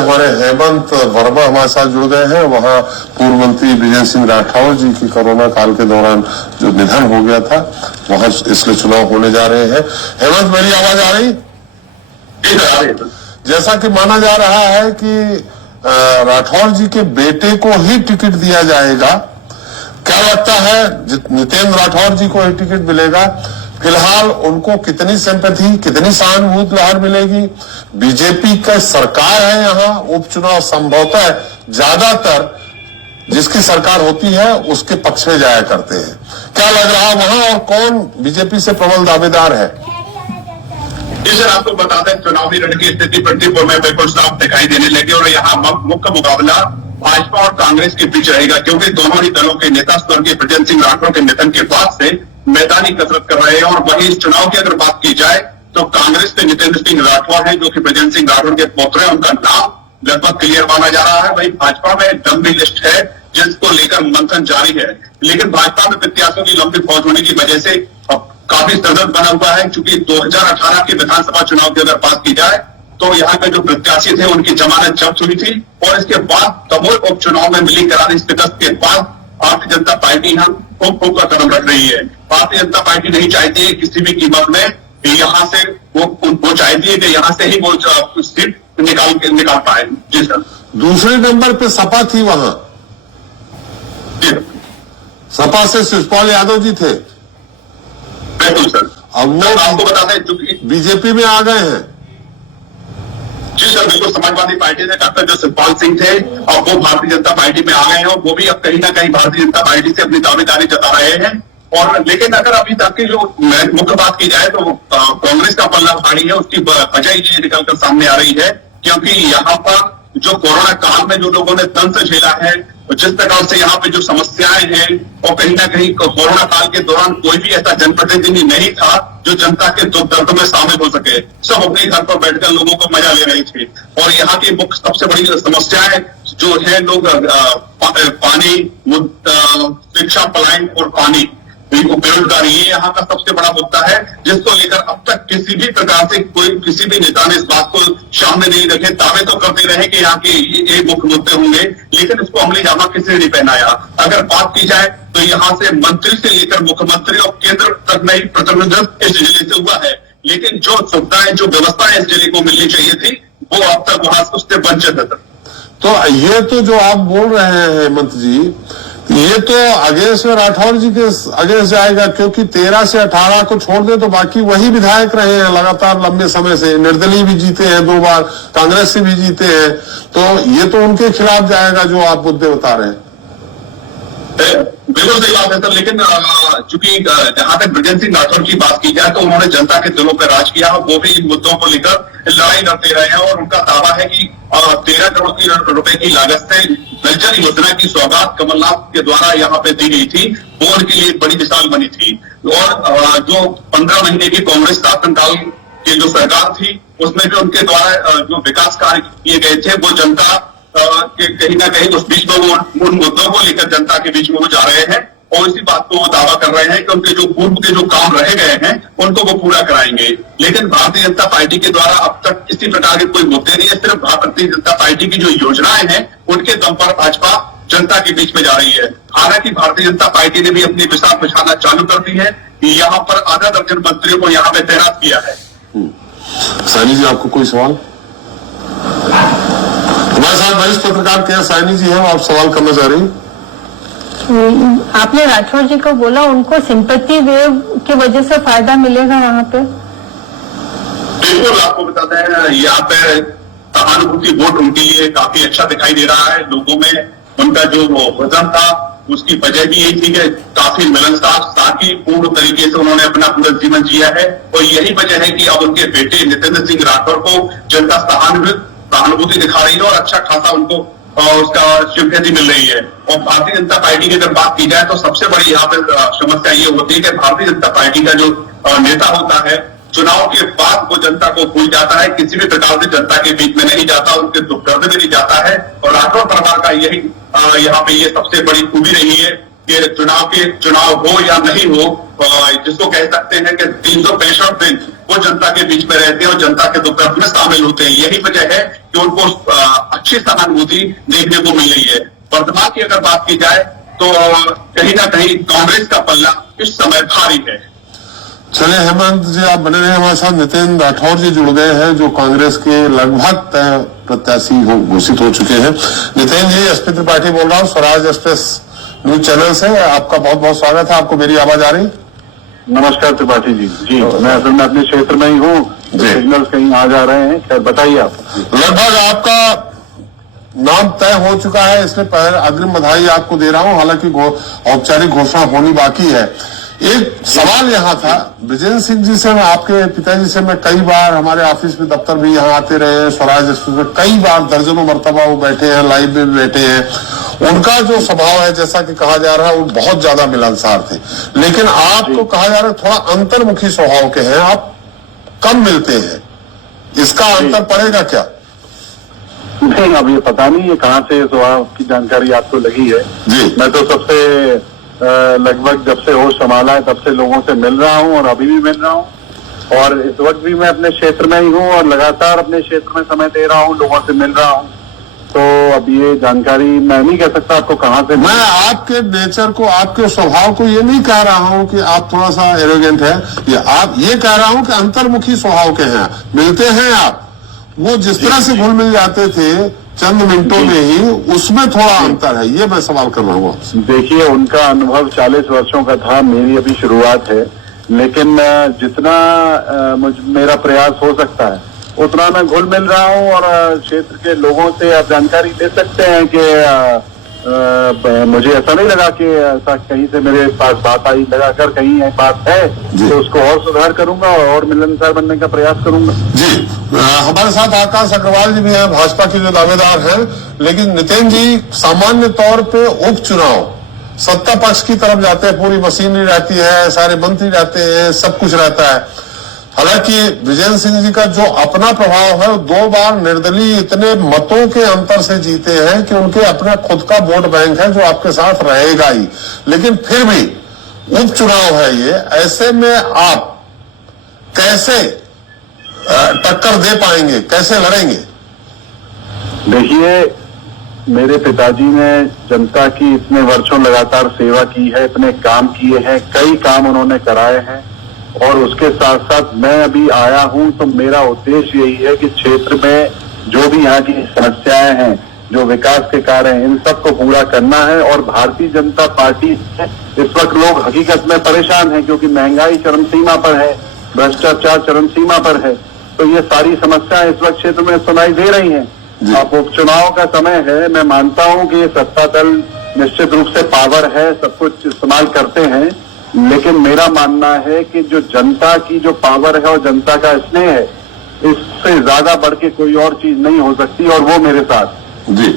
हमारे हेमंत वर्मा हमारे साथ जुड़ गए हैं। वहां पूर्व मंत्री विजय सिंह राठौर जी की कोरोना काल के दौरान जो निधन हो गया था, वहां इसलिए चुनाव होने जा रहे हैं। हेमंत, मेरी आवाज आ रही? जैसा कि माना जा रहा है कि राठौर जी के बेटे को ही टिकट दिया जाएगा, क्या लगता है नितेंद्र राठौर जी को ही टिकट मिलेगा? फिलहाल उनको कितनी सिंपैथी, कितनी सहानुभूति लहर मिलेगी? बीजेपी का सरकार है यहाँ, उपचुनाव संभवतः ज्यादातर जिसकी सरकार होती है उसके पक्ष में जाया करते हैं। क्या लग रहा है वहां, और कौन बीजेपी से प्रबल दावेदार है? जी सर, आपको बता दें, चुनावी रण की स्थिति प्रतिपुर में बिल्कुल साफ दिखाई देने लगी और यहाँ मुख्य मुकाबला भाजपा और कांग्रेस के बीच रहेगा, क्योंकि दोनों ही दलों के नेता स्वर्गीय ब्रजेंद्र सिंह राठौर के निधन के बाद से मैदानी कसरत कर रहे हैं। और वहीं इस चुनाव की अगर बात की जाए तो कांग्रेस से नितेंद्र सिंह राठौर है, जो कि ब्रजेंद्र सिंह राठौर के पौत्र हैं, उनका नाम लगभग क्लियर माना जा रहा है। वहीं भाजपा में लंबी लिस्ट है जिसको लेकर मंथन जारी है, लेकिन भाजपा में प्रत्याशियों की लंबी फौज होने की वजह से काफी सजग बना हुआ है। चूंकि 2018 के विधानसभा चुनाव की अगर बात की जाए तो यहाँ के जो प्रत्याशी थे उनकी जमानत जब्त हुई थी, और इसके बाद दमोह उपचुनाव में मिली करारी शिकस्त के बाद भारतीय जनता पार्टी यहाँ खूब का कदम रख रही है। भारतीय जनता पार्टी नहीं चाहती है किसी भी कीमत में यहाँ से वो चाहती है कि यहाँ से ही वो सीट निकाल पाए। जी सर। दूसरे नंबर पे सपा थी वहां, सपा से शिवपाल यादव जी थे। बिल्कुल सर। अब वो आपको बता दें बीजेपी में आ गए हैं। जी सर, बिल्कुल। समाजवादी पार्टी से डॉक्टर जो शिवपाल सिंह थे और वो भारतीय जनता पार्टी में आ गए हैं, और वो भी अब कहीं ना कहीं भारतीय जनता पार्टी से अपनी दावेदारी जता रहे हैं। और लेकिन अगर अभी तक की जो मुख्य बात की जाए तो कांग्रेस का पल्ला भारी है, उसकी वजह ये निकलकर सामने आ रही है, क्योंकि यहाँ पर जो कोरोना काल में जो लोगों ने तंत्र झेला है, जिस प्रकार से यहाँ पे जो समस्याएं हैं, और कहीं ना कहीं कोरोना काल के दौरान कोई भी ऐसा जनप्रतिनिधि नहीं था जो जनता के दुख दर्द में शामिल हो सके। सब अपने घर पर बैठकर लोगों को मजा ले रहे थे। और यहाँ की मुख्य सबसे बड़ी समस्याएं जो है, लोग पानी, शिक्षा, पलायन और पानी, बेरोजगारी, ये यहाँ का सबसे बड़ा मुद्दा है, जिसको लेकर अब तक किसी भी प्रकार से किसी भी नेता ने इस बात को सामने नहीं रखे। दावे तो करते रहे कि यहाँ के ये मुख्य मुद्दे होंगे, लेकिन इसको अमली जामा किसी ने नहीं पहनाया। अगर बात की जाए तो यहाँ से मंत्री से लेकर मुख्यमंत्री और केंद्र तक नहीं प्रतिनिधित्व इस जिले से हुआ है, लेकिन जो सुविधाएं, जो व्यवस्थाएं इस जिले को मिलनी चाहिए थी, वो अब तक वहां उससे वंचित है। तो ये तो जो आप बोल रहे हैं हेमंत जी, ये तो अगेंस्ट में राठौर जी के अगेंस्ट जाएगा, क्योंकि 13 से 18 को छोड़ दे तो बाकी वही विधायक रहे हैं लगातार लंबे समय से। निर्दलीय भी जीते हैं 2 बार, कांग्रेस से भी जीते हैं, तो ये तो उनके खिलाफ जाएगा जो आप मुद्दे बता रहे हैं। बिल्कुल सही बात है सर, लेकिन चूंकि जहां तक ब्रजेंद्र सिंह राठौर की बात की जाए तो उन्होंने जनता के दिलों पर राज किया, वो भी इन मुद्दों को लेकर लड़ाई लड़ते रहे हैं। और उनका दावा है कि 13 करोड़ रुपए की लागत से जल योजना की सौगात कमलनाथ के द्वारा यहाँ पे दी गई थी, वो उनके लिए बड़ी मिसाल बनी थी। और जो 15 महीने की कांग्रेस शासनकाल की जो सरकार थी, उसमें भी उनके द्वारा जो विकास कार्य किए गए थे, वो जनता के कहीं ना कहीं उस बीच में वो उन मुद्दों को लेकर जनता के बीच में वो जा रहे हैं, और इसी बात को वो दावा कर रहे हैं कि उनके जो पूर्व के जो काम रह गए हैं उनको वो पूरा कराएंगे। लेकिन भारतीय जनता पार्टी के द्वारा अब तक किसी प्रकार के कोई मुद्दे नहीं है। सिर्फ भारतीय जनता पार्टी की जो योजनाएं हैं उनके दम पर भाजपा जनता के बीच में जा रही है। हालांकि भारतीय जनता पार्टी ने भी अपनी मिसाल बिछाना चालू कर दी है, यहाँ पर आधा दर्जन मंत्रियों को यहाँ पे तैनात किया है। साइनी जी, आपको कोई सवाल? हमारे साथ वरिष्ठ पत्रकार के साइनी जी हैं, आप सवाल करना चाह रही हैं? आपने राठौर जी को बोला उनको सिंपैथी वेव की वजह से फायदा मिलेगा वहां पे? बिल्कुल, आपको बताते हैं यहाँ पे सहानुभूति वोट उनके लिए काफी अच्छा दिखाई दे रहा है। लोगों में उनका जो वजन था उसकी वजह भी यही थी कि काफी मिलनसार, साथी पूर्ण तरीके से उन्होंने अपना पूरा जीवन जिया है, और यही वजह है कि अब उनके बेटे नितेंद्र सिंह राठौर को जनता सहानुभूति दिखा रही है और अच्छा खासा उनको उसका स्वीकृति मिल रही है। और भारतीय जनता पार्टी की अगर बात की जाए तो सबसे बड़ी यहाँ पे समस्या ये होती है कि भारतीय जनता पार्टी का जो नेता होता है, चुनाव के बाद वो जनता को भूल जाता है, किसी भी प्रकार से जनता के बीच में नहीं जाता, उनके दुख दर्द में नहीं जाता है। और राठौर परिवार का यही यहाँ पे ये सबसे बड़ी खूबी रही है कि चुनाव हो या नहीं हो, जिसको कह सकते हैं कि 365 दिन वो जनता के बीच में रहते हैं और जनता के दुख दर्द में शामिल होते हैं। यही वजह है कि उनको अच्छी सहानुभूति देखने को मिल रही है। वर्तमान की अगर बात की जाए तो कहीं ना कहीं कांग्रेस का पल्ला इस समय भारी है। चलिए हेमंत जी, आप बने रहे हमारे साथ। नितिन राठौर जी जुड़ गए हैं, जो कांग्रेस के लगभग तय प्रत्याशी घोषित हो चुके हैं। नितिन जी, एसपी त्रिपाठी बोल रहा हूँ, स्वराज एक्सप्रेस न्यूज चैनल से। आपका बहुत बहुत स्वागत है। आपको मेरी आवाज आ रही? नमस्कार त्रिपाठी जी। जी मैं असल में अपने क्षेत्र में ही हूँ, सिग्नल्स कहीं आ जा रहे हैं। खैर बताइए आप। लगभग आपका नाम तय हो चुका है, इसलिए पहले अग्रिम बधाई आपको दे रहा हूं। हालांकि औपचारिक घोषणा होनी बाकी है। एक सवाल यहाँ था, ब्रिजेंद्र सिंह जी से, आपके पिताजी से मैं कई बार, हमारे ऑफिस में दफ्तर भी यहाँ आते रहे हैं, स्वराज एक्सप्रेस में कई बार दर्जनों मर्तबा वो बैठे हैं, लाइव में भी बैठे हैं। उनका जो स्वभाव है, जैसा कि कहा जा रहा है, वो बहुत ज्यादा मिलनसार थे। लेकिन आपको कहा जा रहा है थोड़ा अंतर्मुखी स्वभाव के हैं, आप कम मिलते हैं। इसका अंतर पड़ेगा क्या? नहीं, अब ये पता नहीं है कहाँ से स्वभाव की जानकारी आपको लगी है जी। मैं तो सबसे लगभग जब से होश संभाला है तब से लोगों से मिल रहा हूँ और अभी भी मिल रहा हूँ, और इस वक्त भी मैं अपने क्षेत्र में ही हूँ और लगातार अपने क्षेत्र में समय दे रहा हूँ, लोगों से मिल रहा हूँ। तो अब ये जानकारी मैं नहीं कह सकता आपको कहाँ से। मैं आपके नेचर को, आपके स्वभाव को ये नहीं कह रहा हूँ कि आप थोड़ा सा एरोगेंट है, आप ये कह रहा हूँ कि अंतर्मुखी स्वभाव के हैं, मिलते हैं आप। वो जिस तरह से घुल मिल जाते थे चंद मिनटों में ही, उसमें थोड़ा अंतर है, ये मैं सवाल कर रहा हूँ आपसे। देखिए, उनका अनुभव 40 वर्षों का था, मेरी अभी शुरुआत है, लेकिन जितना मेरा प्रयास हो सकता है उतना मैं घुल मिल रहा हूँ और क्षेत्र के लोगों से आप जानकारी ले सकते हैं कि मुझे ऐसा नहीं लगा कि ऐसा कहीं से मेरे पास बात आई, लगाकर कहीं एक बात है तो उसको और सुधार करूंगा और मिलनसार बनने का प्रयास करूंगा। जी, हमारे साथ आकाश अग्रवाल जी भी हैं, भाजपा के जो दावेदार हैं। लेकिन नितिन जी, सामान्य तौर पे उपचुनाव सत्ता पक्ष की तरफ जाते हैं, पूरी मशीनरी रहती है, सारे मंत्री रहते हैं, सब कुछ रहता है। हालांकि विजेंद्र सिंह जी का जो अपना प्रभाव है, 2 बार निर्दलीय इतने मतों के अंतर से जीते हैं कि उनके अपना खुद का वोट बैंक है जो आपके साथ रहेगा ही। लेकिन फिर भी उपचुनाव है ये, ऐसे में आप कैसे टक्कर दे पाएंगे, कैसे लड़ेंगे? देखिए, मेरे पिताजी ने जनता की इतने वर्षों लगातार सेवा की है, इतने काम किए हैं, कई काम उन्होंने कराए हैं, और उसके साथ साथ मैं अभी आया हूं तो मेरा उद्देश्य यही है कि क्षेत्र में जो भी यहाँ की समस्याएं हैं, जो विकास के कार्य हैं, इन सबको पूरा करना है। और भारतीय जनता पार्टी इस वक्त लोग हकीकत में परेशान हैं, क्योंकि महंगाई चरम सीमा पर है, भ्रष्टाचार चरम सीमा पर है, तो ये सारी समस्याएं इस वक्त क्षेत्र में सुनाई दे रही हैं। अब उपचुनाव का समय है, मैं मानता हूं कि ये सत्ता दल निश्चित रूप से पावर है, सब कुछ इस्तेमाल करते हैं, लेकिन मेरा मानना है कि जो जनता की जो पावर है और जनता का स्नेह है, इससे ज्यादा बढ़ के कोई और चीज नहीं हो सकती, और वो मेरे साथ। जी,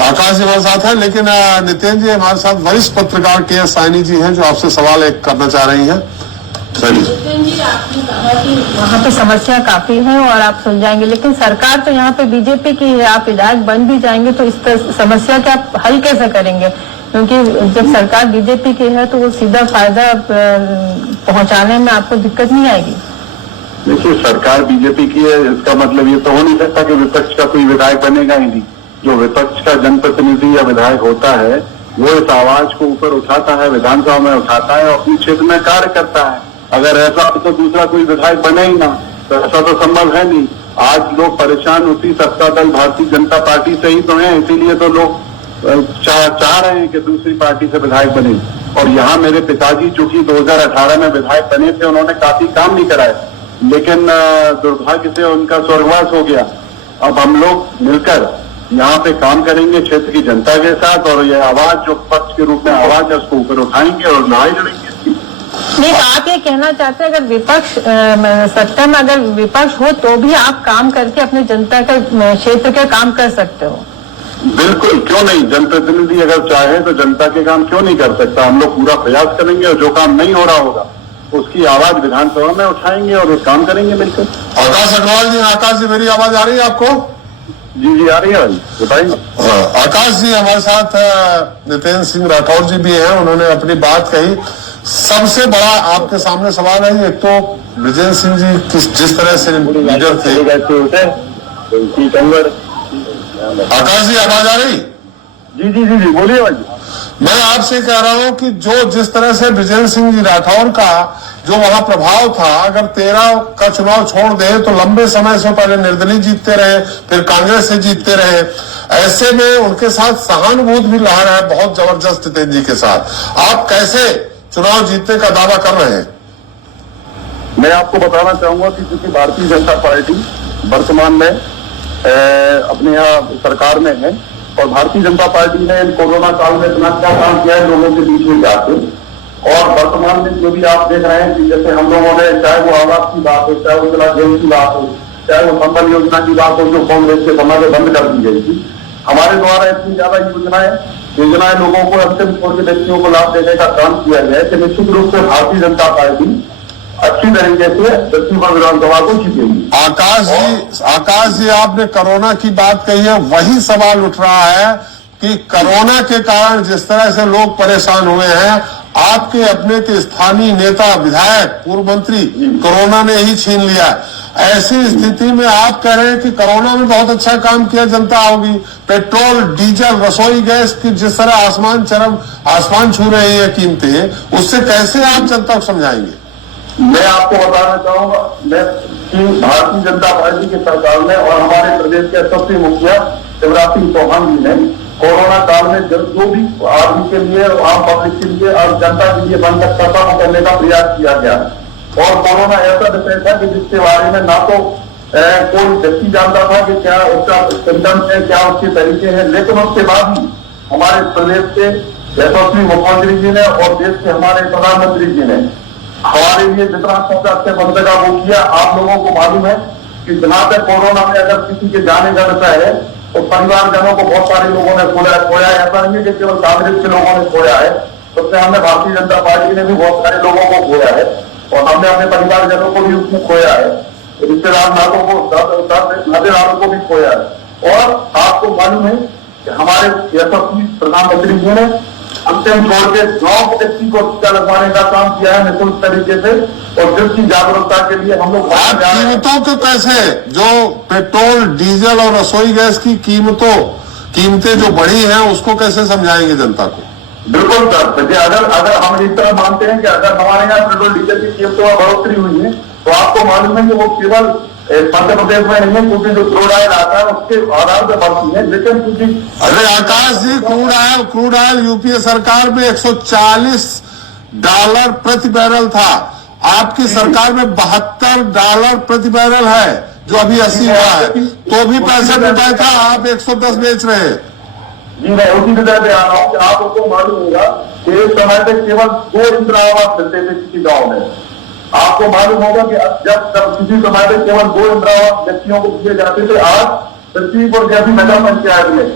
आकाश जी हमारे साथ है। लेकिन नितिन जी, हमारे साथ वरिष्ठ पत्रकार के साइनी जी हैं, जो आपसे सवाल एक करना चाह रही हैं। नितिन जी, आपने कहा कि वहाँ पे समस्या काफी है और आप सुलझाएंगे, लेकिन सरकार तो यहाँ पे बीजेपी की है, आप विधायक बन भी जाएंगे तो इस समस्या का आप हल कैसे करेंगे? क्योंकि जब सरकार बीजेपी की है तो वो सीधा फायदा पहुंचाने में आपको दिक्कत नहीं आएगी। देखिए, सरकार बीजेपी की है, इसका मतलब ये तो हो नहीं सकता कि विपक्ष का कोई विधायक बनेगा ही नहीं। जो विपक्ष का जनप्रतिनिधि या विधायक होता है, वो इस आवाज को ऊपर उठाता है, विधानसभा में उठाता है और अपने क्षेत्र में कार्य करता है। अगर ऐसा हो तो दूसरा कोई विधायक बने ही ना, तो ऐसा तो संभव है नहीं। आज लोग परेशान उसी सत्ता दल भारतीय जनता पार्टी से ही तो हैं, इसीलिए तो लोग चाह रहे हैं कि दूसरी पार्टी से विधायक बने। और यहाँ मेरे पिताजी चूंकि 2018 में विधायक बने थे, उन्होंने काफी काम नहीं कराए, लेकिन दुर्भाग्य से उनका स्वर्गवास हो गया। अब हम लोग मिलकर यहाँ पे काम करेंगे क्षेत्र की जनता के साथ, और यह आवाज जो पक्ष के रूप में आवाज है उसको ऊपर उठाएंगे और लड़ाई लड़ेंगे। नहीं, आप ये कहना चाहते हैं अगर विपक्ष सत्ता में अगर विपक्ष हो तो भी आप काम करके अपने जनता के क्षेत्र के काम कर सकते हो? बिल्कुल, क्यों नहीं। जनप्रतिनिधि अगर चाहे तो जनता के काम क्यों नहीं कर सकता। हम लोग पूरा प्रयास करेंगे और जो काम नहीं हो रहा होगा उसकी आवाज विधानसभा में उठाएंगे और उस काम करेंगे मिलकर। आकाश अग्रवाल जी, आकाश जी मेरी आवाज आ रही है आपको? जी जी आ रही है भाई, बताइए। आकाश जी हमारे साथ नितिन सिंह राठौर जी भी हैं, उन्होंने अपनी बात कही। सबसे बड़ा आपके सामने सवाल है, एक तो विजेंद्र सिंह जी जिस तरह से लीडर थे, आकाश जी आवाज आ रही? जी जी जी जी बोलिए भाई। मैं आपसे कह रहा हूं कि जो जिस तरह से विजेंद्र सिंह जी राठौर का जो वहां प्रभाव था, अगर 13 का चुनाव छोड़ दे तो लंबे समय से पहले निर्दलीय जीतते रहे, फिर कांग्रेस से जीतते रहे, ऐसे में उनके साथ सहानुभूति भी लहर है बहुत जबरदस्त जितेंद्र जी के साथ। आप कैसे चुनाव जीतने का दावा कर रहे हैं? मैं आपको बताना चाहूंगा कि क्योंकि भारतीय जनता पार्टी वर्तमान में अपने यहाँ सरकार में है और भारतीय जनता पार्टी ने कोरोना काल में इतना क्या काम किया है लोगों के बीच में जाके, और वर्तमान में जो भी आप देख रहे हैं कि जैसे हम लोगों ने चाहे वो आवास की बात हो, चाहे वो जिला जेल की बात हो, चाहे वो संबल योजना की बात हो जो कांग्रेस के समय में बंद कर दी गई थी, हमारे द्वारा इतनी ज्यादा योजनाएं लोगों को अंतिम छोर के व्यक्तियों को लाभ देने का काम किया गया है कि निश्चित रूप से भारतीय जनता पार्टी अच्छी तरीके से दक्षिण विधानसभा को जीतेगी। आकाश जी आपने कोरोना की बात कही है, वही सवाल उठ रहा है कि कोरोना के कारण जिस तरह से लोग परेशान हुए हैं, आपके अपने के स्थानीय नेता विधायक पूर्व मंत्री कोरोना ने ही छीन लिया। ऐसी स्थिति में आप कह रहे हैं कि कोरोना में बहुत अच्छा काम किया, जनता होगी। पेट्रोल डीजल रसोई गैस की जिस तरह आसमान छू रही है कीमतें, उससे कैसे आप जनता को समझाएंगे? मैं आपको बताना चाहूंगा कि भारतीय जनता पार्टी की सरकार ने और हमारे प्रदेश के सबसे मुखिया शिवराज सिंह चौहान जी ने कोरोना काल में जो भी आदमी के लिए, आम पब्लिक के लिए और जनता के लिए बन सकता था वो करने का प्रयास किया गया। और कोरोना ऐसा विषय था कि जिसके बारे में ना तो कोई व्यक्ति जानता था कि क्या उसका सिम्टम्स है, क्या उसके तरीके हैं, लेकिन उसके बाद ही हमारे प्रदेश के यशस्वी मुख्यमंत्री जी ने और देश के हमारे प्रधानमंत्री जी ने हमारे लिए जितना सबसे अच्छे बंदे का वो किया। आप लोगों को मालूम है कि जहां तक कोरोना में अगर किसी के जाने का विषय है तो परिवारजनों को बहुत सारे लोगों ने खोया है। ऐसा नहीं है कि केवल कांग्रेस के लोगों ने खोया है, उससे हमने भारतीय जनता पार्टी ने भी बहुत सारे लोगों को खोया है और हमने अपने परिवारजनों को भी उसमें खोया है, रिश्तेदार नातों को नातेदारों को भी खोया है। और आपको मालूम है कि हमारे यशस्वी प्रधानमंत्री जी ने अंतिम छोड़ के 9 व्यक्ति को टीका लगवाने का काम किया है निःशुल्क तरीके से, और जिसकी जागरूकता के लिए हम लोग कीमतों को कैसे, जो पेट्रोल डीजल और रसोई गैस की कीमतें जो बढ़ी हैं उसको कैसे समझाएंगे जनता को? बिल्कुल सर, अगर हम इस तरह मानते हैं कि अगर हमारे यहाँ पेट्रोल डीजल की कीमतों में बढ़ोतरी हुई है तो आपको मालूम है कि वो केवल मध्य प्रदेश में नहीं है, क्योंकि जो क्रूड ऑयल आता है उसके आधार पर बढ़ती है, लेकिन क्योंकि अरे आकाश जी क्रूड ऑयल यूपीए सरकार में $140 प्रति बैरल था, आपकी सरकार में $72 प्रति बैरल है, जो अभी 80 हुआ है, तो भी 65 रुपए था, आप 110 बेच रहे हैं। जी मैं उसी विषय पे आ रहा हूँ कि आपको मालूम होगा कि एक समय पे केवल 2 इंदिरा आवास मिलते थे किसी गाँव में। आपको मालूम होगा कि जब किसी समय पे केवल 2 इंदिरा आवास व्यक्तियों को दिए जाते थे, आज पृथ्वीपुर जैसी नगर पंचायत में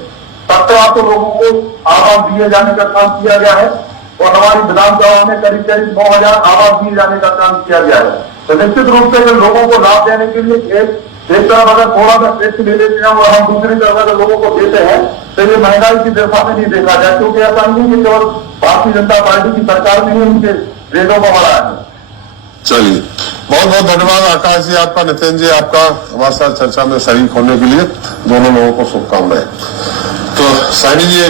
17 लोगों को आवास दिए जाने का काम किया गया है और हमारी विधानसभा में करीब 9,000 आवास दिए जाने का काम किया गया है। तो निश्चित रूप से लोगों को लाभ देने के लिए एक तरफ अगर थोड़ा सा टैक्स ले लेते हैं और हम दूसरी तरफ अगर लोगों को देते हैं तो ये महंगाई की दिशा में नहीं देखा जाए, क्योंकि ऐसा नहीं कि केवल भारतीय जनता पार्टी की सरकार ने ही उनके रेटों को बढ़ाया है। चलिए, बहुत बहुत धन्यवाद आकाश जी आपका, नितिन जी आपका हमारे साथ चर्चा में शरीक होने के लिए। दोनों लोगों को शुभकामनाएं। तो सैनी जी